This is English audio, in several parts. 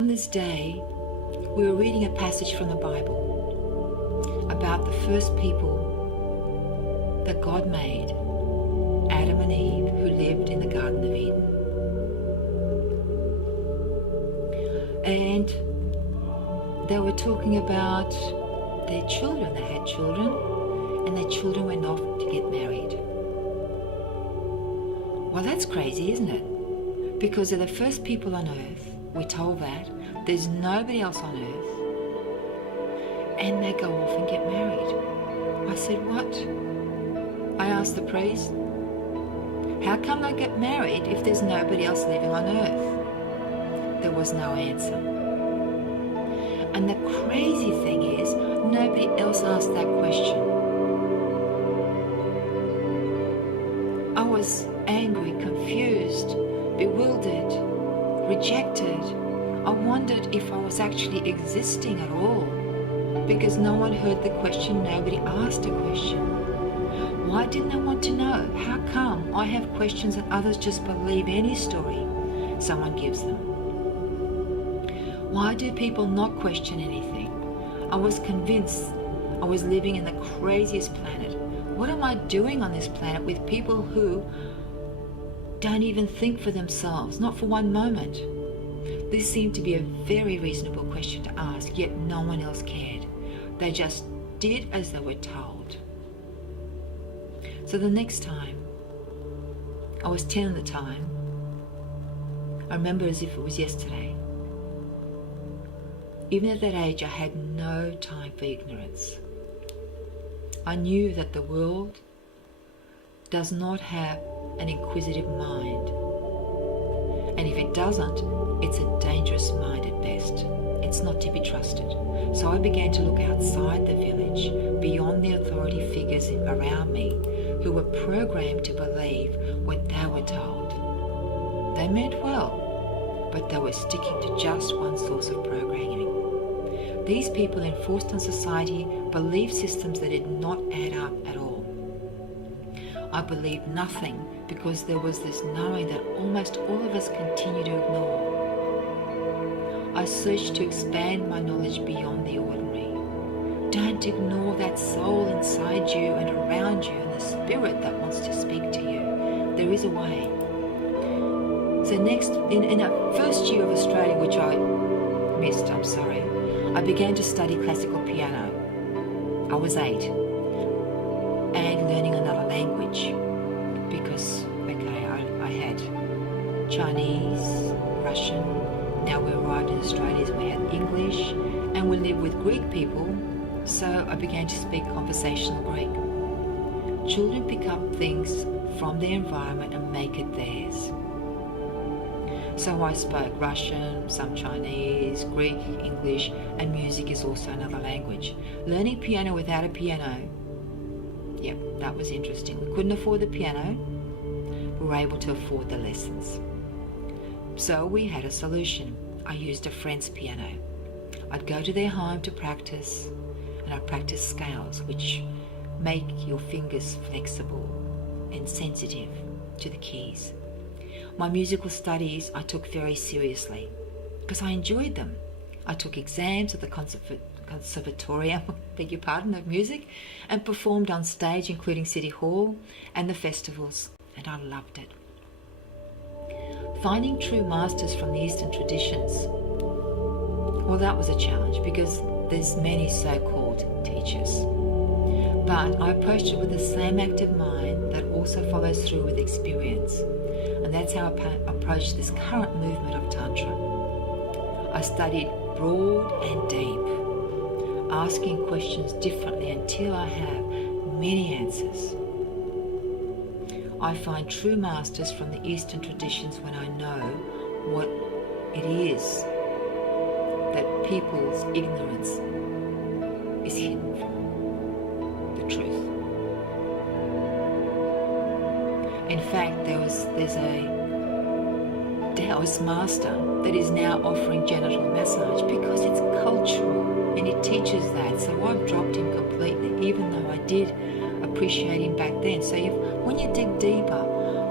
On this day, we were reading a passage from the Bible about the first people that God made, Adam and Eve, who lived in the Garden of Eden. And they were talking about their children. They had children, and their children went off to get married. Well, that's crazy, isn't it? Because they're the first people on earth. We're told that. There's nobody else on earth. And they go off and get married. I said, what? I asked the priest, how come they get married if there's nobody else living on earth? There was no answer. And the crazy thing is, nobody else asked that question. I was angry, confused, bewildered, rejected. I wondered if I was actually existing at all, because no one heard the question, nobody asked a question. Why didn't I want to know? How come I have questions and others just believe any story someone gives them? Why do people not question anything? I was convinced I was living in the craziest planet. What am I doing on this planet with people who don't even think for themselves, not for one moment? This seemed to be a very reasonable question to ask, yet no one else cared. They just did as they were told. So the next time, I was 10 at the time. I remember as if it was yesterday. Even at that age, I had no time for ignorance. I knew that the world does not have an inquisitive mind. And if it doesn't, it's a dangerous mind at best. It's not to be trusted. So I began to look outside the village, beyond the authority figures around me, who were programmed to believe what they were told. They meant well, but they were sticking to just one source of programming. These people enforced on society belief systems that did not add up at all. I believed nothing because there was this knowing that almost all of us continue to ignore. I searched to expand my knowledge beyond the ordinary. Don't ignore that soul inside you and around you and the spirit that wants to speak to you. There is a way. So next, in our first year of Australia, which I missed, I began to study classical piano. I was 8. And learning another language because, I had Chinese, Russian. Now we arrived in Australia, we had English, and we lived with Greek people, so I began to speak conversational Greek. Children pick up things from their environment and make it theirs. So I spoke Russian, some Chinese, Greek, English, and music is also another language. Learning piano without a piano, yep, that was interesting. We couldn't afford the piano, we were able to afford the lessons. So we had a solution. I used a friend's piano. I'd go to their home to practice, and I'd practice scales, which make your fingers flexible and sensitive to the keys. My musical studies I took very seriously because I enjoyed them. I took exams at the Conservatorium, beg your pardon, of music, and performed on stage, including City Hall and the festivals, and I loved it. Finding true masters from the Eastern traditions, well, that was a challenge because there's many so-called teachers. But I approached it with the same active mind that also follows through with experience. And that's how I approached this current movement of Tantra. I studied broad and deep, asking questions differently until I have many answers. I find true masters from the Eastern traditions when I know what it is that people's ignorance is hidden from the truth. In fact, there's a Taoist master that is now offering genital massage because it's cultural and it teaches that. So I've dropped him completely, even though I did appreciate him back then. So when you dig deeper,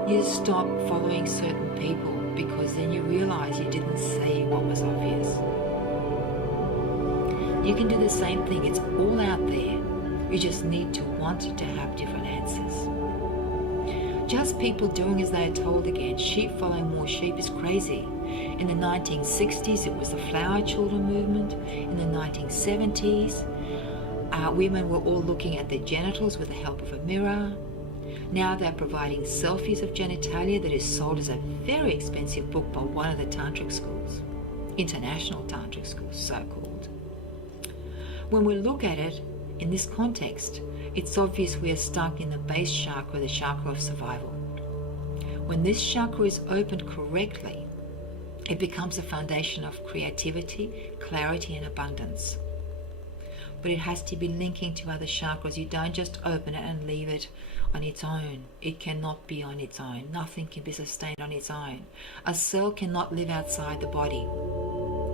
you stop following certain people because then you realize you didn't see what was obvious. You can do the same thing. It's all out there. You just need to want to have different answers. Just people doing as they are told again, sheep following more sheep, is crazy. In the 1960s, it was the Flower Children movement. In the 1970s, women were all looking at their genitals with the help of a mirror. Now they're providing selfies of genitalia that is sold as a very expensive book by one of the tantric schools, international tantric schools, so-called. When we look at it in this context, it's obvious we are stuck in the base chakra, the chakra of survival. When this chakra is opened correctly, it becomes a foundation of creativity, clarity, and abundance. But it has to be linking to other chakras. You don't just open it and leave it on its own. It cannot be on its own. Nothing can be sustained on its own. A cell cannot live outside the body.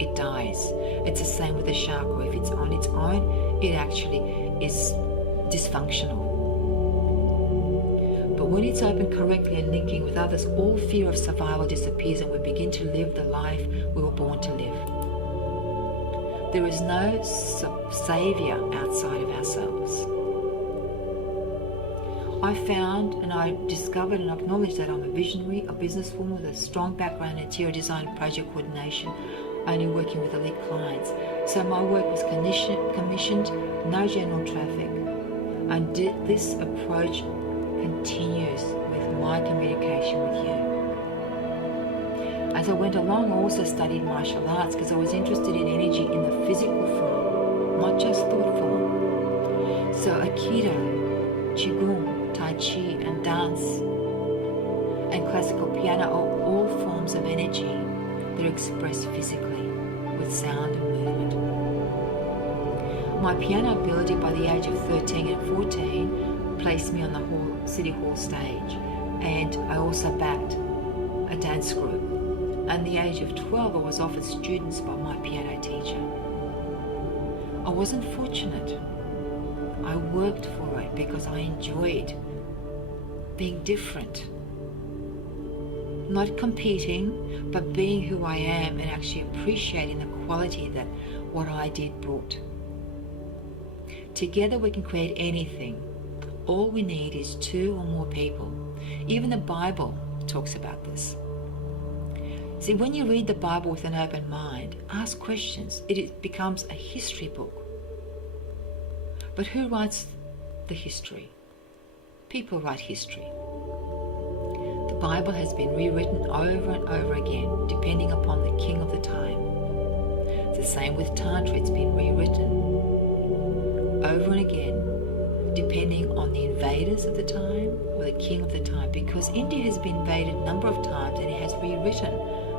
It dies. It's the same with the chakra. If it's on its own, it actually is dysfunctional. But when it's opened correctly and linking with others, all fear of survival disappears and we begin to live the life we were born to live. There is no savior outside of ourselves. I found and I discovered and acknowledged that I'm a visionary, a businesswoman with a strong background in interior design and project coordination, only working with elite clients. So my work was commissioned, no general traffic. And this approach continues with my communication with you. As I went along, I also studied martial arts because I was interested in energy in the physical form, not just thought form. So Aikido, Qigong, Tai Chi, and dance, and classical piano are all forms of energy that are expressed physically with sound and movement. My piano ability by the age of 13 and 14 placed me on the City Hall stage, and I also backed a dance group. At the age of 12, I was offered students by my piano teacher. I wasn't fortunate. I worked for it because I enjoyed being different. Not competing, but being who I am and actually appreciating the quality that what I did brought. Together we can create anything. All we need is 2 or more people. Even the Bible talks about this. See, when you read the Bible with an open mind, ask questions, it becomes a history book. But who writes the history? People write history. The Bible has been rewritten over and over again, depending upon the king of the time. It's the same with Tantra, it's been rewritten over and again, depending on the invaders of the time or the king of the time, because India has been invaded a number of times and it has rewritten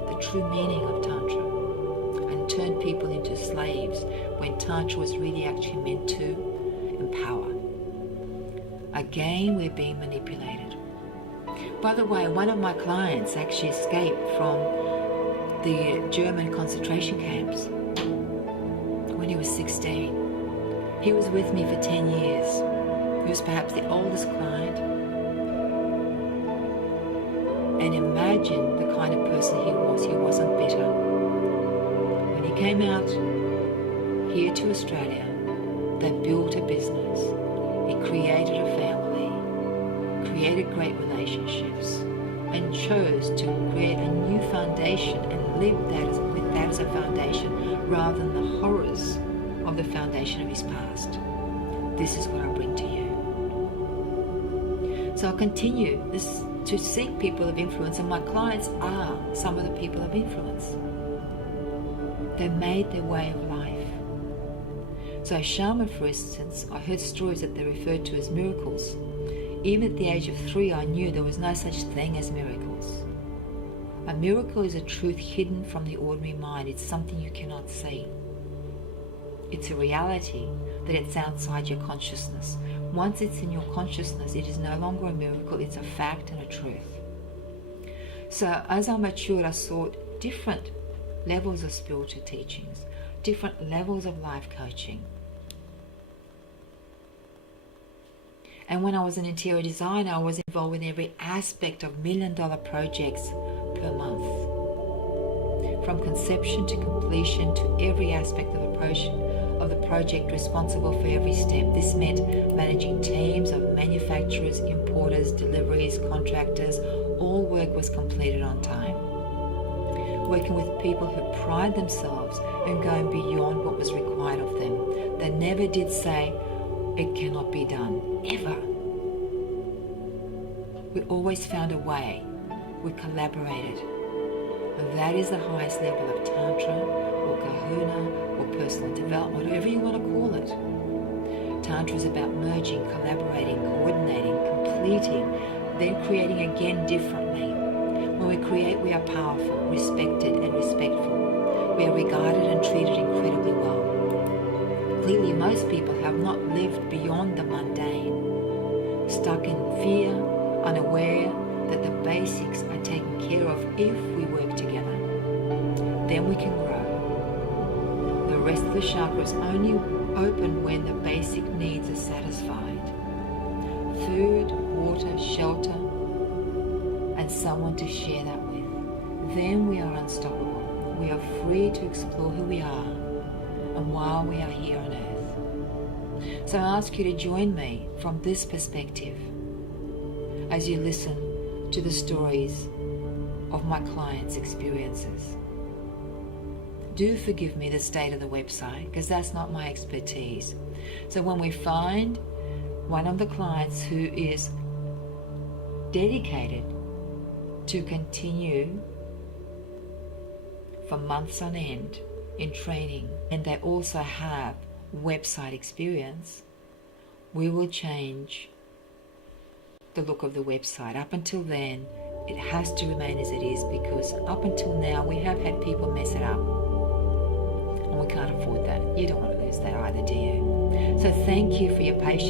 the true meaning of Tantra and turned people into slaves when Tantra was really actually meant to empower. Again, we're being manipulated. By the way, one of my clients actually escaped from the German concentration camps when he was 16. He was with me for 10 years. He was perhaps the oldest client. And imagine the kind of person he was. He wasn't bitter. When he came out here to Australia, they built a business. He created a family, created great relationships, and chose to create a new foundation and live with that as a foundation rather than the horrors of the foundation of his past. This is what I bring to you. So I'll continue this to seek people of influence, and my clients are some of the people of influence. They've made their way of life. So a shaman, for instance, I heard stories that they referred to as miracles. Even at the age of 3, I knew there was no such thing as miracles. A miracle is a truth hidden from the ordinary mind. It's something you cannot see. It's a reality that it's outside your consciousness. Once it's in your consciousness, it is no longer a miracle, it's a fact and a truth. So as I matured, I sought different levels of spiritual teachings, different levels of life coaching. And when I was an interior designer, I was involved in every aspect of $1 million projects per month. from conception to completion to every aspect of the project, responsible for every step. This meant managing teams of manufacturers, importers, deliveries, contractors. All work was completed on time. Working with people who pride themselves in going beyond what was required of them. They never did say, "It cannot be done," ever. We always found a way. We collaborated. And that is the highest level of Tantra or Kahuna or personal development, whatever you want to call it. Tantra is about merging, collaborating, coordinating, completing, then creating again differently. When we create, we are powerful, respected and respectful. We are regarded and treated incredibly well. Clearly, most people have not lived beyond the mundane, stuck in fear, unaware that the basics are taken care of if we work together. Then we can grow. The rest of the chakras only open when the basic needs are satisfied. Food, water, shelter, and someone to share that with. Then we are unstoppable. We are free to explore who we are and while we are here on earth. So I ask you to join me from this perspective as you listen to the stories of my clients' experiences. Do forgive me the state of the website, because that's not my expertise. So when we find one of the clients who is dedicated to continue for months on end in training, and they also have website experience, we will change the look of the website. Up until then, it has to remain as it is, because up until now we have had people mess it up, and we can't afford that. You don't want to lose that either, do you? So thank you for your patience.